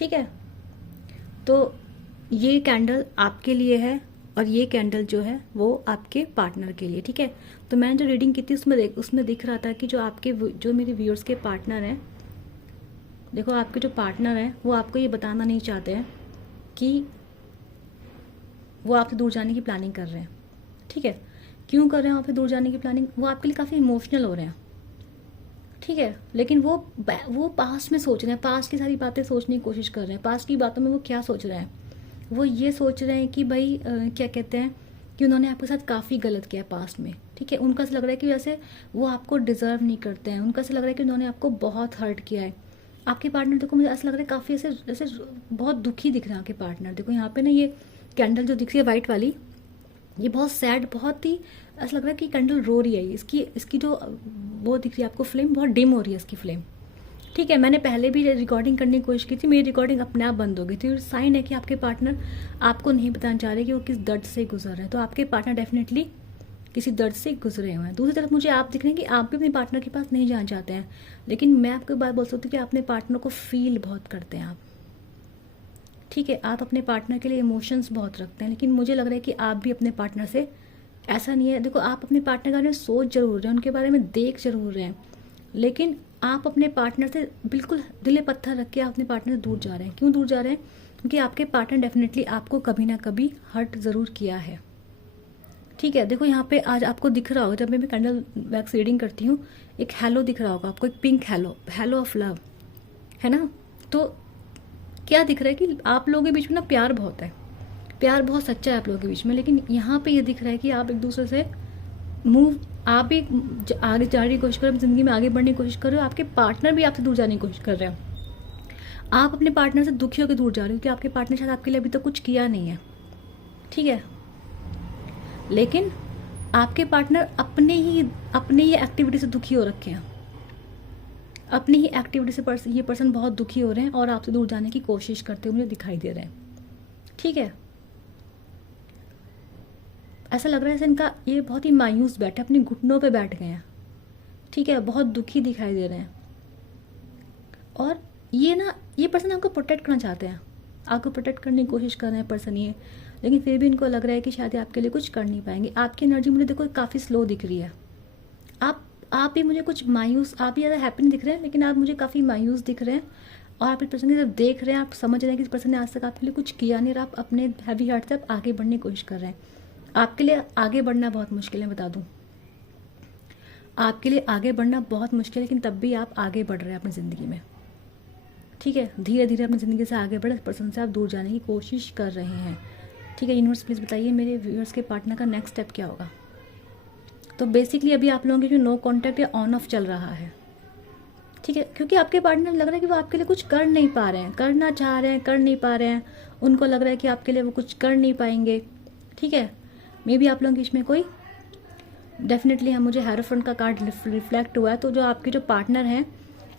ठीक है, तो ये कैंडल आपके लिए है और ये कैंडल जो है वो आपके पार्टनर के लिए। ठीक है, तो मैंने जो रीडिंग की थी उसमें दिख रहा था कि जो मेरे व्यूअर्स के पार्टनर हैं, देखो आपके जो पार्टनर हैं वो आपको ये बताना नहीं चाहते हैं कि वो आपसे दूर जाने की प्लानिंग कर रहे हैं। ठीक है, क्यों कर रहे हैं आपसे दूर जाने की प्लानिंग? वो आपके लिए काफ़ी इमोशनल हो रहे हैं। ठीक है, लेकिन वो पास्ट में सोच रहे हैं, पास्ट की सारी बातें सोचने की कोशिश कर रहे हैं। पास्ट की बातों में वो क्या सोच रहे हैं? वो ये सोच रहे हैं कि भाई क्या कहते हैं कि उन्होंने आपके साथ काफ़ी गलत किया पास्ट में। ठीक है, उनका ऐसा लग रहा है कि वैसे वो आपको डिज़र्व नहीं करते हैं। उनका ऐसा लग रहा है कि उन्होंने आपको बहुत हर्ट किया है। आपके पार्टनर, देखो मुझे ऐसा लग रहा है काफ़ी ऐसे ऐसे बहुत दुखी दिख रहे हैं आपके पार्टनर। देखो यहाँ पे ना ये कैंडल जो दिख रही है वाइट वाली, ये बहुत सैड, बहुत ही ऐसा लग रहा है कि कैंडल रो रही है। इसकी जो वो दिख रही है आपको फ्लेम, बहुत डिम हो रही है इसकी फ्लेम। ठीक है, मैंने पहले भी रिकॉर्डिंग करने की कोशिश की थी, मेरी रिकॉर्डिंग अपने आप बंद हो गई थी। साइन है कि आपके पार्टनर आपको नहीं बताना चाह रहे कि वो किस दर्द से गुजर रहे हैं। तो आपके पार्टनर डेफिनेटली किसी दर्द से गुजरे हुए हैं। दूसरी तरफ मुझे आप दिख रहे हैं कि आप भी अपने पार्टनर के पास नहीं जाना चाहते हैं, लेकिन मैं आपको बात बोल सकती हूँ कि आप अपने पार्टनर को फील बहुत करते हैं आप। ठीक है, आप अपने पार्टनर के लिए इमोशंस बहुत रखते हैं, लेकिन मुझे लग रहा है कि आप भी अपने पार्टनर से ऐसा नहीं है। देखो आप अपने पार्टनर के बारे में सोच जरूर रहे हैं, उनके बारे में देख जरूर रहे हैं, लेकिन आप अपने पार्टनर से बिल्कुल दिले पत्थर रख के आप अपने पार्टनर से दूर जा रहे हैं। क्यों दूर जा रहे हैं? क्योंकि आपके पार्टनर डेफिनेटली आपको कभी ना कभी हर्ट ज़रूर किया है। ठीक है, देखो यहाँ पे आज आपको दिख रहा होगा, जब मैं कैंडल वैक्स रीडिंग करती हूँ, एक हेलो दिख रहा होगा आपको, एक pink hello, hello of love, है ना? तो क्या दिख रहा है कि आप लोगों के बीच में ना प्यार बहुत है, प्यार बहुत सच्चा है आप लोगों के बीच में। लेकिन यहाँ पे ये दिख रहा है कि आप एक दूसरे से आप भी आगे जाने की कोशिश कर रहे हो, जिंदगी में आगे बढ़ने की कोशिश कर रहे हो, आपके पार्टनर भी आपसे दूर जाने की कोशिश कर रहे हो। आप अपने पार्टनर से दुखी होकर दूर जा रहे हो कि आपके पार्टनर शायद आपके लिए अभी तक कुछ किया नहीं है। ठीक है, लेकिन आपके पार्टनर अपने ही एक्टिविटी से दुखी हो रखे हैं, अपनी ही एक्टिविटी से ये पर्सन बहुत दुखी हो रहे हैं और आपसे दूर जाने की कोशिश करते हुए मुझे दिखाई दे रहे हैं। ठीक है, ऐसा लग रहा है जैसे इनका ये बहुत ही मायूस बैठे, अपने घुटनों पे बैठ गए हैं। ठीक है, बहुत दुखी दिखाई दे रहे हैं। और ये पर्सन आपको प्रोटेक्ट करना चाहते हैं, आपको प्रोटेक्ट करने की कोशिश कर रहे हैं पर्सन ये, लेकिन फिर भी इनको लग रहा है कि शायद आपके लिए कुछ कर नहीं पाएंगे। आपकी एनर्जी मुझे देखो काफ़ी स्लो दिख रही है। आप भी मुझे कुछ मायूस, आप भी ज़्यादा हैप्पी नहीं दिख रहे हैं, लेकिन आप मुझे काफ़ी मायूस दिख रहे हैं। और आप इस पर्सन की तरफ देख रहे हैं, आप समझ रहे हैं कि इस पर्सन ने आज तक आपके लिए कुछ किया नहीं, और आप अपने हैवी हार्ट से आगे बढ़ने की कोशिश कर रहे हैं। आपके लिए आगे बढ़ना बहुत मुश्किल है, बता दूं, आपके लिए आगे बढ़ना बहुत मुश्किल है, लेकिन तब भी आप आगे बढ़ रहे हैं अपनी ज़िंदगी में। ठीक है, धीरे धीरे अपनी ज़िंदगी से आगे बढ़े, इस पर्सन से आप दूर जाने की कोशिश कर रहे हैं। ठीक है, यूनिवर्स प्लीज़ बताइए मेरे व्यूअर्स के पार्टनर का नेक्स्ट स्टेप क्या होगा। तो बेसिकली अभी आप लोगों के जो नो कॉन्टैक्ट या ऑन ऑफ चल रहा है। ठीक है, क्योंकि आपके पार्टनर लग रहा है कि वो आपके लिए कुछ कर नहीं पा रहे हैं, करना चाह रहे हैं कर नहीं पा रहे हैं, उनको लग रहा है कि आपके लिए वो कुछ कर नहीं पाएंगे। ठीक है, मे बी आप लोगों के बीच में कोई डेफिनेटली मुझे हेरोफेंट का कार्ड रिफ्लेक्ट हुआ है। तो जो आपके जो पार्टनर हैं,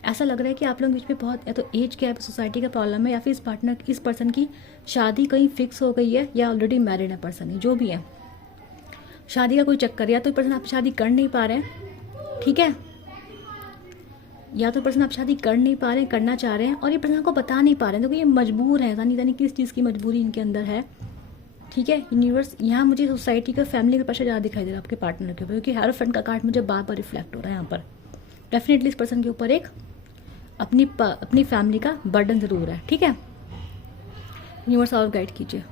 ऐसा लग रहा है कि आप लोगों के बीच में बहुत या तो एज गैप, सोसाइटी का प्रॉब्लम है, या फिर इस पर्सन की शादी कहीं फिक्स हो गई है, या ऑलरेडी मैरिड है पर्सन ही, जो भी है, शादी का कोई चक्कर, या तो पर्सन आप शादी कर नहीं पा रहे हैं। ठीक है, या तो पर्सन आप शादी कर नहीं पा रहे हैं, करना चाह रहे हैं, और ये पर्सन आपको बता नहीं पा रहे हैं, तो ये मजबूर है, जानी किस चीज़ की मजबूरी इनके अंदर है। ठीक है, यूनिवर्स यहाँ मुझे सोसाइटी का, फैमिली का प्रेशर ज़्यादा दिखाई दे रहा है आपके पार्टनर के ऊपर, क्योंकि हेरोफेंट का कार्ड मुझे बार बार रिफ्लेक्ट हो रहा है यहाँ पर। डेफिनेटली इस पर्सन के ऊपर एक अपनी फैमिली का बर्डन ज़रूर है। ठीक है, यूनिवर्स और गाइड कीजिए,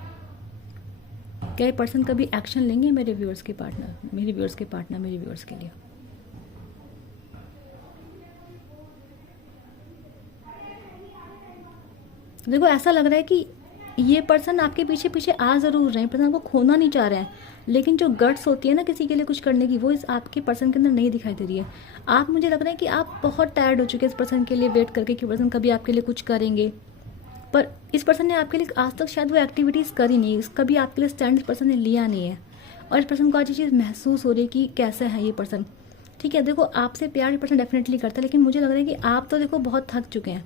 क्या ये पर्सन कभी एक्शन लेंगे मेरे व्यूअर्स के पार्टनर, मेरे व्यूअर्स के लिए। देखो ऐसा लग रहा है कि ये पर्सन आपके पीछे पीछे आ जरूर रहे हैं, पर्सन आपको खोना नहीं चाह रहे हैं, लेकिन जो गट्स होती है ना किसी के लिए कुछ करने की, वो इस आपके पर्सन के अंदर नहीं दिखाई दे रही है। आप, मुझे लग रहा है कि आप बहुत टायर्ड हो चुके हैं इस पर्सन के लिए वेट करके कि पर्सन कभी आपके लिए कुछ करेंगे, पर इस पर्सन ने आपके लिए आज तक शायद वो एक्टिविटीज़ करी नहीं, कभी आपके लिए स्टैंड इस पर्सन ने लिया नहीं है, और इस पर्सन को आज ये चीज़ महसूस हो रही है कि कैसा है ये पर्सन। ठीक है, देखो आपसे प्यार ये पर्सन डेफिनेटली करता है, लेकिन मुझे लग रहा है कि आप तो देखो बहुत थक चुके हैं।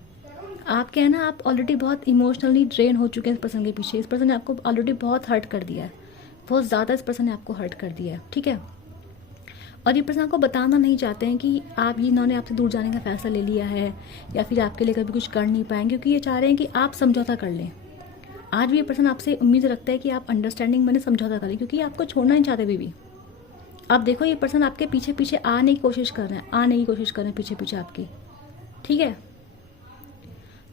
आप क्या है ना, आप ऑलरेडी बहुत इमोशनली ड्रेन हो चुके हैं इस पर्सन के पीछे। इस पर्सन ने आपको ऑलरेडी बहुत हर्ट कर दिया है, बहुत ज़्यादा इस पर्सन ने आपको हर्ट कर दिया है। ठीक है, और ये पर्सन आपको बताना नहीं चाहते हैं कि आप ये इन्होंने आपसे दूर जाने का फैसला ले लिया है या फिर आपके लिए कभी कुछ कर नहीं पाएंगे, क्योंकि ये चाह रहे हैं कि आप समझौता कर लें। आज भी ये पर्सन आपसे उम्मीद रखता है कि आप अंडरस्टैंडिंग बने, समझौता करें, क्योंकि आपको छोड़ना नहीं चाहते अभी भी। आप देखो ये पर्सन आपके पीछे पीछे आने की कोशिश कर रहे हैं, आने की कोशिश कर रहे हैं पीछे पीछे आपकी, ठीक है।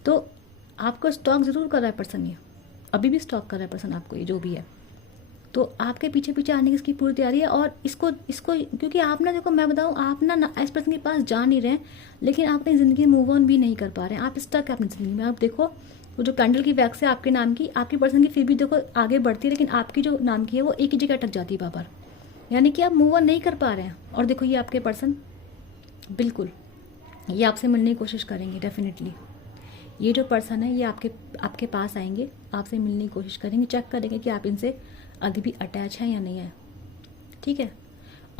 तो आपको स्टॉक ज़रूर कर रहा है पर्सन, ये अभी भी स्टॉक कर रहा है पर्सन आपको, ये जो भी है। तो आपके पीछे पीछे आने की इसकी पूरी तैयारी है। और इसको इसको क्योंकि आप ना, देखो मैं बताऊँ, आप ना इस पर्सन के पास जा नहीं रहे हैं, लेकिन आप अपनी ज़िंदगी मूव ऑन भी नहीं कर पा रहे हैं, आप स्टक है अपनी ज़िंदगी में। आप देखो वो जो कैंडल की वैक्स है आपके नाम की, आपकी पर्सन की फिर भी देखो आगे बढ़ती है, लेकिन आपकी जो नाम की है वो एक ही जगह अटक जाती है बार, यानी कि आप मूव ऑन नहीं कर पा रहे हैं। और देखो ये आपके पर्सन बिल्कुल ये आपसे मिलने की कोशिश करेंगे डेफिनेटली। ये जो पर्सन है ये आपके पास आएंगे, आपसे मिलने की कोशिश करेंगे, चेक करेंगे कि आप इनसे अभी भी अटैच हैं या नहीं है, ठीक है।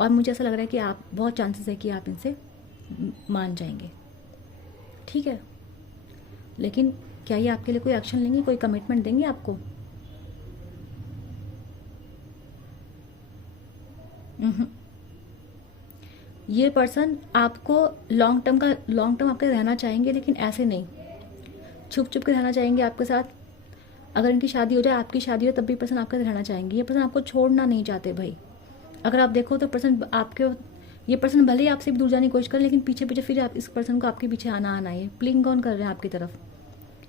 और मुझे ऐसा लग रहा है कि आप बहुत चांसेस है कि आप इनसे मान जाएंगे, ठीक है। लेकिन क्या ये आपके लिए कोई एक्शन लेंगे, कोई कमिटमेंट देंगे आपको? ये पर्सन आपको लॉन्ग टर्म आपके रहना चाहेंगे, लेकिन ऐसे नहीं, छुप छुप के रहना चाहेंगे आपके साथ। अगर इनकी शादी हो जाए, आपकी शादी हो, तब भी पर्सन आपके साथ रहना चाहेंगे। ये पर्सन आपको छोड़ना नहीं चाहते भाई। अगर आप देखो तो ये पर्सन भले ही आपसे भी दूर जाने की कोशिश करें, लेकिन पीछे पीछे फिर आप इस पर्सन को आपके पीछे आना है, प्लिंग ऑन कर रहे हैं आपकी तरफ।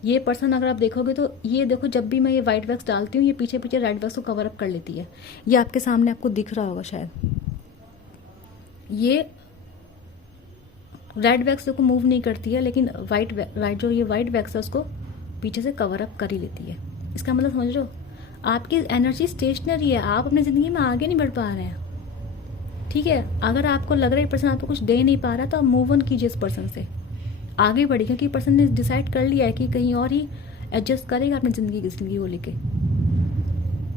ये पर्सन अगर आप देखोगे तो ये देखो, जब भी मैं ये वाइट वैक्स डालती हूँ, ये पीछे पीछे रेड वैक्स को कवर अप कर लेती है। ये आपके सामने आपको दिख रहा होगा शायद, ये रेड वैक्स को मूव नहीं करती है, लेकिन जो ये वाइट वैक्स है उसको पीछे से कवर अप कर ही लेती है। इसका मतलब समझ लो, आपकी एनर्जी स्टेशनरी है, आप अपनी ज़िंदगी में आगे नहीं बढ़ पा रहे हैं, ठीक है। अगर आपको लग रहा है पर्सन आपको कुछ दे नहीं पा रहा, तो आप मूव ऑन कीजिए इस पर्सन से, आगे बढ़िए, क्योंकि पर्सन ने डिसाइड कर लिया है कि कहीं और ही एडजस्ट करेगा अपनी ज़िंदगी को लेके।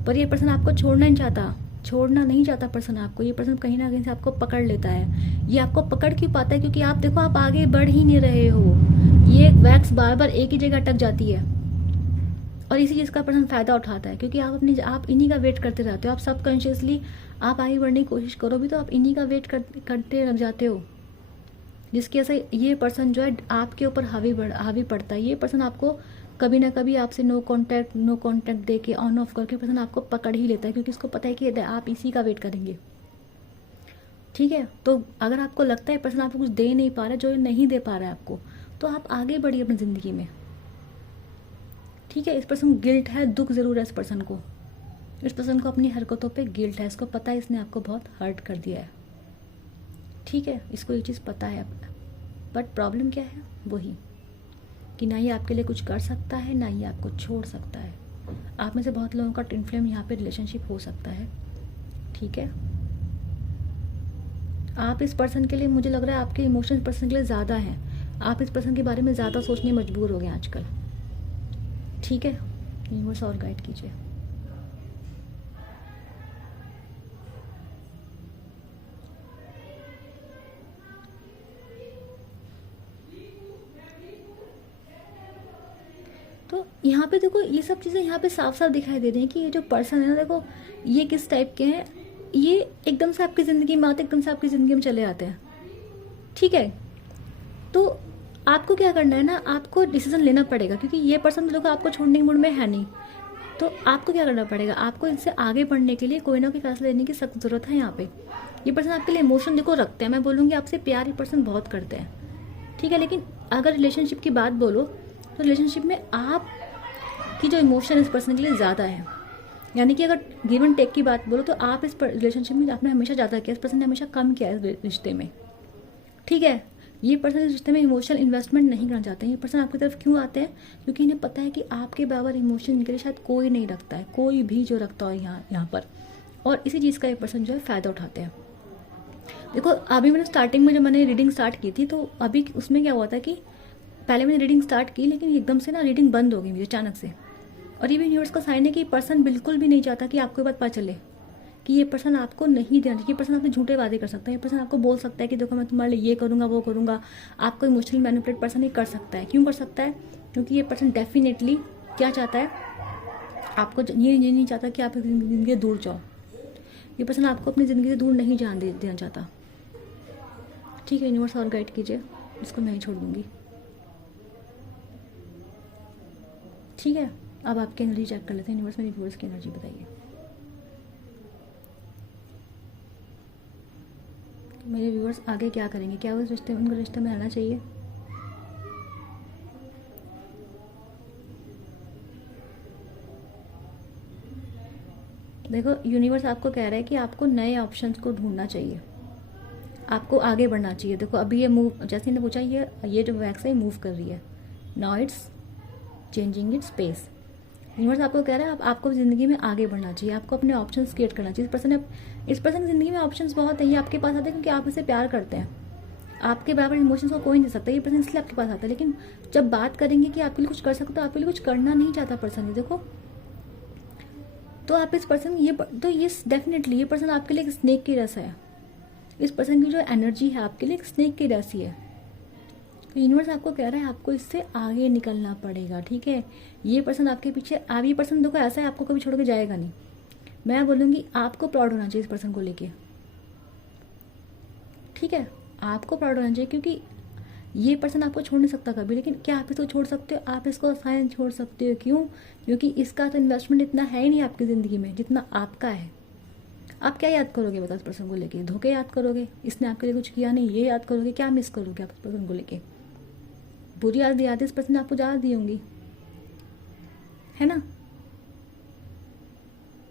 पर ये पर्सन आपको छोड़ना नहीं चाहता पर्सन आपको। ये पर्सन कहीं ना कहीं से आपको पकड़ लेता है। ये आपको पकड़ क्यों पाता है? क्योंकि आप देखो, आप आगे बढ़ ही नहीं रहे हो। ये वैक्स बार बार एक ही जगह अटक जाती है, और इसी चीज़ का पर्सन फ़ायदा उठाता है, क्योंकि आप इन्हीं का वेट करते रहते हो। आप सबकॉन्शियसली आप आगे बढ़ने की कोशिश करो भी, तो आप इन्हीं का वेट करते लग जाते हो, जिसकी वजह से ये पर्सन जो है आपके ऊपर हावी पड़ता है। ये पर्सन आपको कभी ना कभी आपसे नो कांटेक्ट दे के, ऑन ऑफ करके पर्सन आपको पकड़ ही लेता है, क्योंकि इसको पता है कि आप इसी का वेट करेंगे, ठीक है। तो अगर आपको लगता है पर्सन आपको कुछ दे नहीं पा रहा है, जो नहीं दे पा रहा है आपको, तो आप आगे बढ़िए अपनी ज़िंदगी में, ठीक है। इस पर्सन को गिल्ट है, दुख ज़रूर है इस पर्सन को अपनी हरकतों पे गिल्ट है। इसको पता है इसने आपको बहुत हर्ट कर दिया है, ठीक है, इसको ये चीज़ पता है। बट प्रॉब्लम क्या है? वही कि ना ही आपके लिए कुछ कर सकता है, ना ही आपको छोड़ सकता है। आप में से बहुत लोगों का ट्विन फ्लेम यहाँ पे रिलेशनशिप हो सकता है, ठीक है। आप इस पर्सन के लिए, मुझे लग रहा है आपके इमोशंस पर्सन के लिए ज़्यादा हैं। आप इस पर्सन के बारे में ज़्यादा सोचने मजबूर हो गए आजकल, ठीक है। यूनिवर्स और गाइड कीजिए। तो यहाँ पे देखो, ये सब चीज़ें यहाँ पे साफ साफ दिखाई दे रही हैं कि ये जो पर्सन है ना, देखो ये किस टाइप के हैं। ये एकदम से आपकी ज़िंदगी में आते, एकदम से आपकी ज़िंदगी में चले आते हैं, ठीक है। तो आपको क्या करना है ना, आपको डिसीजन लेना पड़ेगा, क्योंकि ये पर्सन देखो आपको छोड़ने के मूड में है नहीं। तो आपको क्या करना पड़ेगा, आपको इनसे आगे बढ़ने के लिए कोई ना कोई फैसला लेने की सख्त ज़रूरत है यहाँ पे। ये पर्सन आपके लिए इमोशन देखो रखते हैं, मैं बोलूँगी आपसे प्यार ये पर्सन बहुत करते हैं, ठीक है। लेकिन अगर रिलेशनशिप की बात बोलो, तो रिलेशनशिप में आप की जो इमोशन इस पर्सन के लिए ज़्यादा है, यानी कि अगर गिव एंड टेक की बात बोलो, तो आप इस रिलेशनशिप में आपने हमेशा ज़्यादा किया, इस पर्सन ने हमेशा कम किया है इस रिश्ते में, ठीक है। ये पर्सन इस रिश्ते में इमोशनल इन्वेस्टमेंट नहीं करना चाहते हैं। ये पर्सन आपकी तरफ क्यों आते हैं? क्योंकि इन्हें पता है कि आपके बराबर इमोशन इनके लिए शायद कोई नहीं रखता है, कोई भी जो रखता हो यहाँ पर, और इसी चीज़ का ये पर्सन जो है फ़ायदा उठाते हैं। देखो अभी मैंने स्टार्टिंग में जब मैंने रीडिंग स्टार्ट की थी, तो अभी उसमें क्या हुआ था कि पहले मैंने रीडिंग स्टार्ट की, लेकिन एकदम से ना रीडिंग बंद हो गई मेरी अचानक से। और ये भी यूनिवर्स का साइन है कि पर्सन बिल्कुल भी नहीं चाहता कि आपको ये बात पता चले कि ये पर्सन आपको नहीं देना चाहिए। ये पर्सन आपसे झूठे वादे कर सकता है। ये पर्सन आपको बोल सकता है कि देखो मैं तुम्हारे लिए ये करूँगा, वो करूँगा। आपको इमोशनली मैनिपुलेट पर्सन ही कर सकता है। क्यों कर सकता है? क्योंकि ये पर्सन डेफिनेटली क्या चाहता है, आपको ये नहीं चाहता कि आप अपनी ज़िंदगी से दूर जाओ। ये पर्सन आपको अपनी ज़िंदगी से दूर नहीं जाने देना चाहता, ठीक है यूनिवर्स और गाइड कीजिए, इसको मैं ही छोड़ दूंगी। ठीक है, अब आपकी एनर्जी चेक कर लेते हैं। यूनिवर्स मेरी व्यूअर्स की एनर्जी बताइए। मेरे व्यूअर्स आगे क्या करेंगे, क्या वो इस रिश्ते उनको रिश्ते में रहना चाहिए? देखो यूनिवर्स आपको कह रहा है कि आपको नए ऑप्शंस को ढूंढना चाहिए, आपको आगे बढ़ना चाहिए। देखो अभी ये मूव, जैसे ने पूछा, ये जो वैक्स है मूव कर रही है, now it's changing it's space. Universe आपको कह रहा है आपको ज़िंदगी में आगे बढ़ना चाहिए, आपको अपने ऑप्शंस क्रिएट करना चाहिए। इस पर्सन की ज़िंदगी में ऑप्शंस बहुत है, ये आपके पास आते हैं क्योंकि आप इसे प्यार करते हैं। आपके बराबर इमोशंस को कोई नहीं दे सकता, ये पर्सन इसलिए आपके पास आता है। लेकिन जब बात करेंगे कि आपके लिए कुछ कर सकते हो, आपके लिए कुछ करना नहीं चाहता पर्सन, देखो तो आप इस पर्सन ये डेफिनेटली ये पर्सन आपके लिए एक स्नेक की रस है। इस पर्सन की जो एनर्जी है आपके लिए एक स्नेक की रसी है। तो यूनिवर्स आपको कह रहा है आपको इससे आगे निकलना पड़ेगा। ठीक है, ये पर्सन आपके पीछे, आप ये पर्सन देखो ऐसा है, आपको कभी छोड़ के जाएगा नहीं। मैं बोलूँगी आपको प्राउड होना चाहिए इस पर्सन को लेके। ठीक है, आपको प्राउड होना चाहिए क्योंकि ये पर्सन आपको छोड़ नहीं सकता कभी। लेकिन क्या आप इसको छोड़ सकते हो? आप इसको आसान छोड़ सकते हो। क्यों? क्योंकि इसका तो इन्वेस्टमेंट इतना है ही नहीं आपकी ज़िंदगी में जितना आपका है। आप क्या याद करोगे बताओ इस पर्सन को लेके? धोखे याद करोगे, इसने आपके लिए कुछ किया नहीं, ये याद करोगे? क्या मिस करोगे आप इस पर्सन को लेके? बुरी याद इस पर्सन ने आपको ज़्यादा दी होंगी, है ना?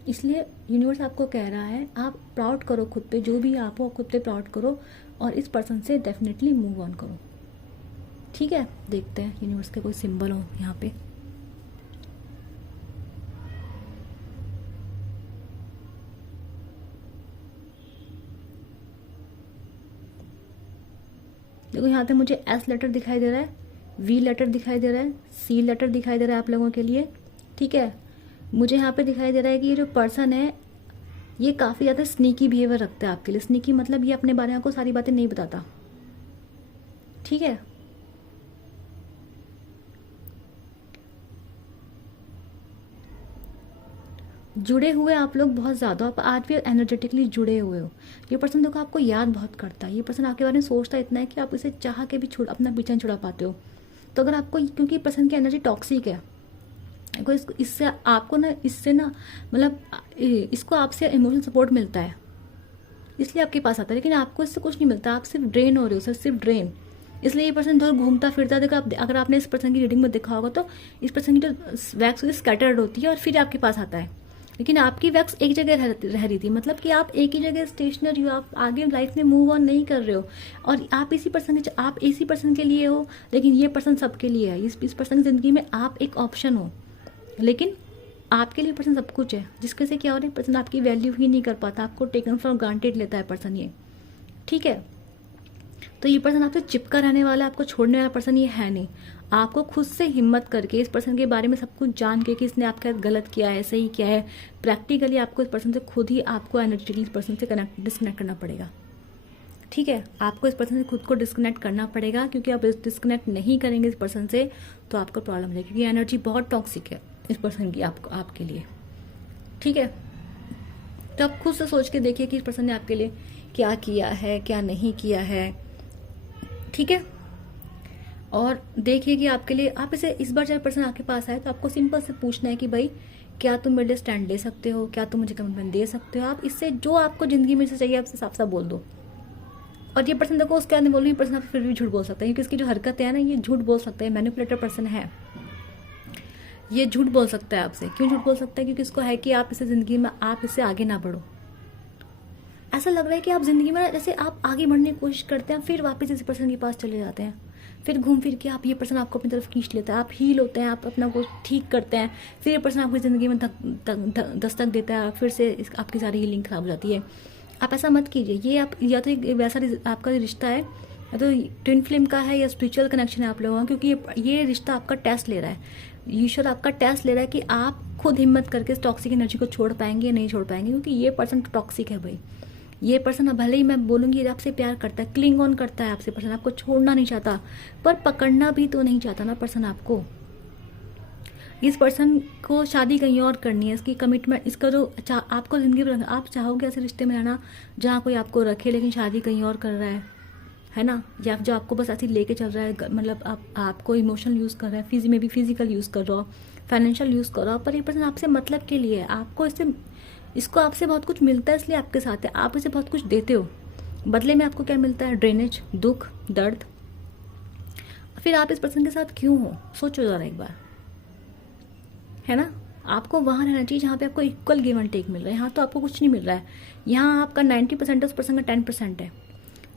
इसलिए यूनिवर्स आपको कह रहा है आप प्राउड करो खुद पे, जो भी आप हो खुद पे प्राउड करो और इस पर्सन से डेफिनेटली मूव ऑन करो। ठीक है, देखते हैं यूनिवर्स के कोई सिंबल हो यहाँ पे। देखो यहाँ पे मुझे एस लेटर दिखाई दे रहा है, वी लेटर दिखाई दे रहा है, सी लेटर दिखाई दे रहा है आप लोगों के लिए। ठीक है, मुझे यहाँ पे दिखाई दे रहा है कि ये जो पर्सन है ये काफ़ी ज़्यादा स्नीकी बिहेवियर रखता है आपके लिए। स्नीकी मतलब ये अपने बारे में आपको सारी बातें नहीं बताता। ठीक है, जुड़े हुए आप लोग बहुत ज़्यादा, आप आज भी एनर्जेटिकली जुड़े हुए हो। ये पर्सन देखो आपको याद बहुत करता है, ये पर्सन आपके बारे में सोचता इतना है कि आप इसे चाह के भी अपना पीछा नहीं छुड़ा पाते हो। तो अगर आपको, क्योंकि पर्सन की एनर्जी टॉक्सिक है, इससे आपको ना, इससे ना मतलब इसको आपसे इमोशनल सपोर्ट मिलता है इसलिए आपके पास आता है। लेकिन आपको इससे कुछ नहीं मिलता, आप सिर्फ ड्रेन हो रहे हो सर, सिर्फ ड्रेन। इसलिए ये पर्सन थोड़ा घूमता फिरता, देखो अगर आपने इस पर्सन की रीडिंग में देखा होगा तो इस पर्सन की जो वैक्स होती है स्कैटर्ड होती है और फिर आपके पास आता है। लेकिन आपकी वैक्स एक जगह रह रही थी, मतलब कि आप एक ही जगह स्टेशनरी हो, आप आगे लाइफ में मूव ऑन नहीं कर रहे हो। और आप इसी पर्सन के लिए हो, लेकिन ये पर्सन सबके लिए है। इस पर्सन की ज़िंदगी में आप एक ऑप्शन हो, लेकिन आपके लिए पर्सन सब कुछ है, जिसके से क्या हो रहा है, पर्सन आपकी वैल्यू ही नहीं कर पाता, आपको टेकन फॉर ग्रांटेड लेता है पर्सन ये। ठीक है, तो ये पर्सन आपसे चिपका रहने वाला, आपको छोड़ने वाला पर्सन ये है नहीं। आपको खुद से हिम्मत करके इस पर्सन के बारे में सब कुछ जान के कि इसने आपके साथ गलत किया है, सही किया है, प्रैक्टिकली आपको इस पर्सन से खुद ही आपको एनर्जेटिकली इस पर्सन से डिस्कनेक्ट करना पड़ेगा। ठीक है, आपको इस पर्सन से खुद को डिस्कनेक्ट करना पड़ेगा, क्योंकि आप डिस्कनेक्ट नहीं करेंगे इस पर्सन से तो आपको प्रॉब्लम है, क्योंकि एनर्जी बहुत टॉक्सिक है इस पर्सन की आपके लिए। ठीक है, तो आप खुद से सोच के देखिए कि इस पर्सन ने आपके लिए क्या किया है, क्या नहीं किया है। ठीक है, और देखिए कि आपके लिए, आप इसे इस बार जब पर्सन आपके पास आए तो आपको सिंपल से पूछना है कि भाई क्या तुम मेरे लिए स्टैंड ले सकते हो, क्या तुम मुझे कमिटमेंट दे सकते हो। आप इससे जो आपको जिंदगी में से चाहिए आपसे साफ साफ बोल दो। और ये पर्सन देखो उसके बाद बोल, पर्सन आप फिर भी झूठ बोल सकता है, क्योंकि इसकी जो हरकत है ना, ये झूठ बोल सकता है, मैनिपुलेटर पर्सन है, ये झूठ बोल सकता है आपसे। क्यों झूठ बोल सकता है? क्योंकि इसको है कि आप इसे जिंदगी में, आप इससे आगे ना बढ़ो। ऐसा लग रहा है कि आप जिंदगी में जैसे आप आगे बढ़ने की कोशिश करते हैं, फिर वापस इसी पर्सन के पास चले जाते हैं, फिर घूम फिर के आप, ये पर्सन आपको अपनी तरफ खींच लेता है, आप हील होते हैं, आप अपना को ठीक करते हैं, फिर ये पर्सन आपकी ज़िंदगी में दस्तक देता है, फिर से आपकी सारी हीलिंग खराब हो जाती है। आप ऐसा मत कीजिए। ये आप या तो वैसा आपका रिश्ता है, या तो ट्विन फ्लेम का है, या स्पिरिचुअल कनेक्शन है आप लोगों का, क्योंकि ये रिश्ता आपका टेस्ट ले रहा है। ईश्वर आपका टेस्ट ले रहा है कि आप खुद हिम्मत करके इस टॉक्सिक एनर्जी को छोड़ पाएंगे या नहीं छोड़ पाएंगे, क्योंकि ये पर्सन टॉक्सिक है भाई। ये पर्सन भले ही मैं बोलूँगी ये आपसे प्यार करता है, क्लिंग ऑन करता है आपसे, पर्सन आपको छोड़ना नहीं चाहता, पर पकड़ना भी तो नहीं चाहता ना पर्सन आपको। इस पर्सन को शादी कहीं और करनी है, इसकी कमिटमेंट, इसका जो आपको जिंदगी में, आप चाहोगे ऐसे रिश्ते में रहना जहाँ कोई आपको रखे, लेकिन शादी कहीं और कर रहा है ना, या जो आपको बस ऐसे लेके चल रहा है, मतलब आपको इमोशनल यूज़ कर रहा है, में भी फिजिकल यूज़ कर रहा हो, फाइनेंशियल यूज़ कर रहा हो, पर ये पर्सन आपसे मतलब के लिए है। आपको इसको आपसे बहुत कुछ मिलता है, इसलिए आपके साथ है। आप इसे बहुत कुछ देते हो, बदले में आपको क्या मिलता है? ड्रेनेज, दुख, दर्द। फिर आप इस पर्सन के साथ क्यों हो? सोचो ज़रा एक बार, है ना। आपको वहाँ रहना चाहिए जहाँ पे आपको इक्वल गिव एंड टेक मिल रहा है। यहाँ तो आपको कुछ नहीं मिल रहा है। यहाँ आपका 90% है, उस पर्सन का 10% है।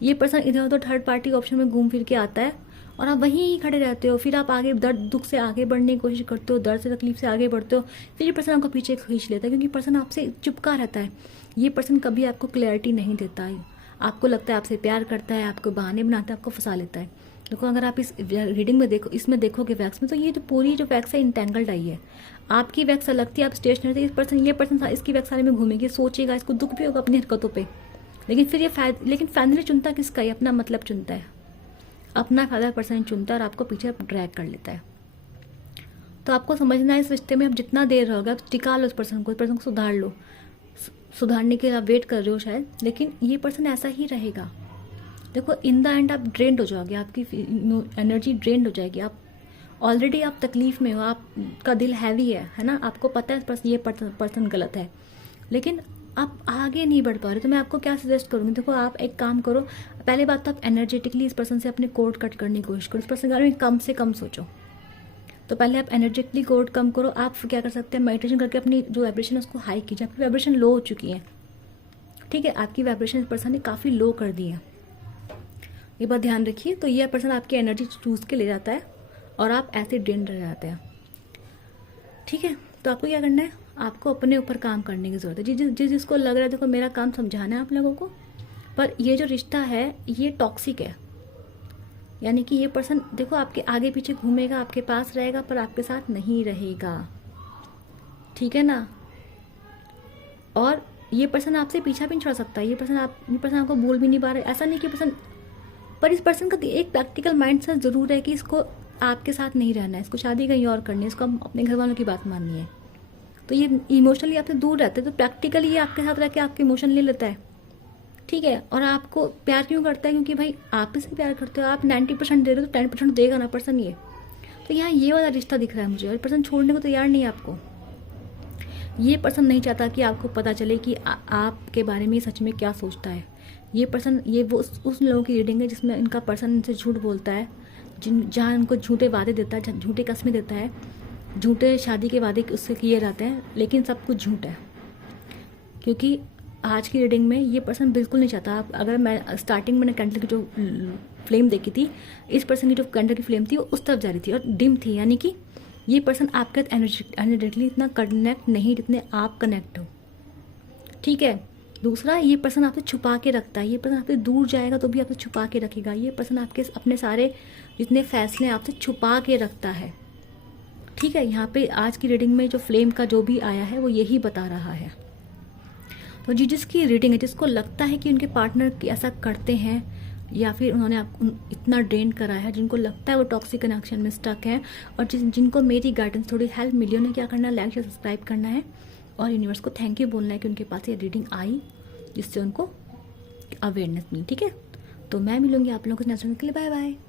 ये पर्सन इधर उधर थर्ड पार्टी ऑप्शन में घूम फिर के आता है और आप वहीं ही खड़े रहते हो। फिर आप आगे दर्द दुख से आगे बढ़ने की कोशिश करते हो, दर्द से तकलीफ से आगे बढ़ते हो, फिर ये पर्सन आपको पीछे खींच लेता है, क्योंकि पर्सन आपसे चिपका रहता है। ये पर्सन कभी आपको क्लैरिटी नहीं देता है। आपको लगता है आपसे प्यार करता है, आपको बहाने बनाता है, आपको फंसा लेता है। देखो, अगर आप इस रीडिंग में इसमें देखोगे वैक्स में, तो ये जो पूरी जो वैक्स है इंटेंगल्ड आई है। आपकी वैक्स अलग थी, आप स्टेशनरी थे। ये पर्सन इसकी वैक्स सारे में घूमेगी, सोचेगा, इसको दुख भी होगा अपनी हरकतों पे, लेकिन फिर लेकिन फाइनली चुनता किसका है? अपना मतलब चुनता है, अपना फायदा पर्सन चुनता है और आपको पीछे ड्रैग कर लेता है। तो आपको समझना है, इस रिश्ते में आप जितना देर रहोगे, आप टिका लो उस पर्सन को सुधार लो। सुधारने के लिए आप वेट कर रहे हो शायद, लेकिन ये पर्सन ऐसा ही रहेगा। देखो, इन द एंड आप ड्रेन्ड हो जाओगे, आपकी एनर्जी ड्रेन्ड हो जाएगी। आप ऑलरेडी आप तकलीफ में हो, आपका दिल हैवी है ना। आपको पता है ये पर्सन गलत है, लेकिन आप आगे नहीं बढ़ पा रहे। तो मैं आपको क्या सजेस्ट करूँगी? देखो, आप एक काम करो। पहले बात तो आप एनर्जेटिकली इस पर्सन से अपने कोड कट करने की कोशिश करो। इस पर्सन के बारे में कम से कम सोचो। तो पहले आप एनर्जेटिकली कोड कम करो। आप क्या कर सकते हैं? मेडिटेशन करके अपनी जो वाइब्रेशन है उसको हाई कीजिए। आपकी वाइब्रेशन लो हो चुकी है, ठीक है। आपकी वाइब्रेशन इस पर्सन ने काफ़ी लो कर दी है, ये बात ध्यान रखिए। तो ये पर्सन आपकी एनर्जी चूज के ले जाता है और आप ऐसे ड्रेन रह जाते हैं, ठीक है। तो आपको क्या करना है? आपको अपने ऊपर काम करने की ज़रूरत है। जिसको लग रहा है, देखो मेरा काम समझाना है आप लोगों को, पर ये जो रिश्ता है ये टॉक्सिक है। यानी कि ये पर्सन देखो आपके आगे पीछे घूमेगा, आपके पास रहेगा, पर आपके साथ नहीं रहेगा, ठीक है ना। और ये पर्सन आपसे पीछा भी नहीं छोड़ सकता। ये पर्सन आपको बोल भी नहीं पा रहा है। ऐसा नहीं कि पर्सन, पर इस पर्सन का एक प्रैक्टिकल माइंड सेट जरूर है कि इसको आपके साथ नहीं रहना है, इसको शादी कहीं और करनी है, इसको अपने घर वालों की बात माननी है। तो ये इमोशनली आपसे दूर रहते हैं, तो प्रैक्टिकली ये आपके साथ रह के आपके इमोशन ले लेता है, ठीक है। और आपको प्यार क्यों करता है? क्योंकि भाई आप इससे प्यार करते हो। आप 90% दे रहे हो तो 10% देगा ना पर्सन ये। तो यहाँ ये वाला रिश्ता दिख रहा है मुझे, और पर्सन छोड़ने को तैयार नहीं है आपको। ये पर्सन नहीं चाहता कि आपको पता चले कि आपके बारे में सच में क्या सोचता है। ये पर्सन, ये वो उस लोगों की रीडिंग है जिसमें इनका पर्सन इनसे झूठ बोलता है, जहाँ इनको झूठे वादे देता है, झूठे कस्में देता है, झूठे शादी के वादे उससे किए जाते हैं, लेकिन सब कुछ झूठ है। क्योंकि आज की रीडिंग में ये पर्सन बिल्कुल नहीं चाहता। अगर मैं स्टार्टिंग में कैंडल की जो फ्लेम देखी थी, इस पर्सन की जो कैंडल की फ्लेम थी वो उस तरफ जा रही थी और डिम थी। यानी कि ये पर्सन आपके एनर्जेटिकली इतना कनेक्ट नहीं जितने आप कनेक्ट हो, ठीक है। दूसरा, ये पर्सन आपसे छुपा के रखता है। ये पर्सन आपसे दूर जाएगा तो भी आपसे छुपा के रखेगा। ये पर्सन आपके अपने सारे जितने फैसले आपसे छुपा के रखता है, ठीक है। यहाँ पे आज की रीडिंग में जो फ्लेम का जो भी आया है वो यही बता रहा है। तो जिसकी रीडिंग है, जिसको लगता है कि उनके पार्टनर ऐसा करते हैं या फिर उन्होंने आपको इतना ड्रेन करा है, जिनको लगता है वो टॉक्सिक कनेक्शन में स्टक है, और जिनको मेरी गाइडेंस थोड़ी हेल्प मिली, उन्हें क्या करना है? लाइक शेयर सब्सक्राइब करना है और यूनिवर्स को थैंक यू बोलना है कि उनके पास ये रीडिंग आई, जिससे उनको अवेयरनेस मिली, ठीक है। तो मैं मिलूंगी आप लोगों को नेक्स्ट वीडियो के लिए। Bye bye.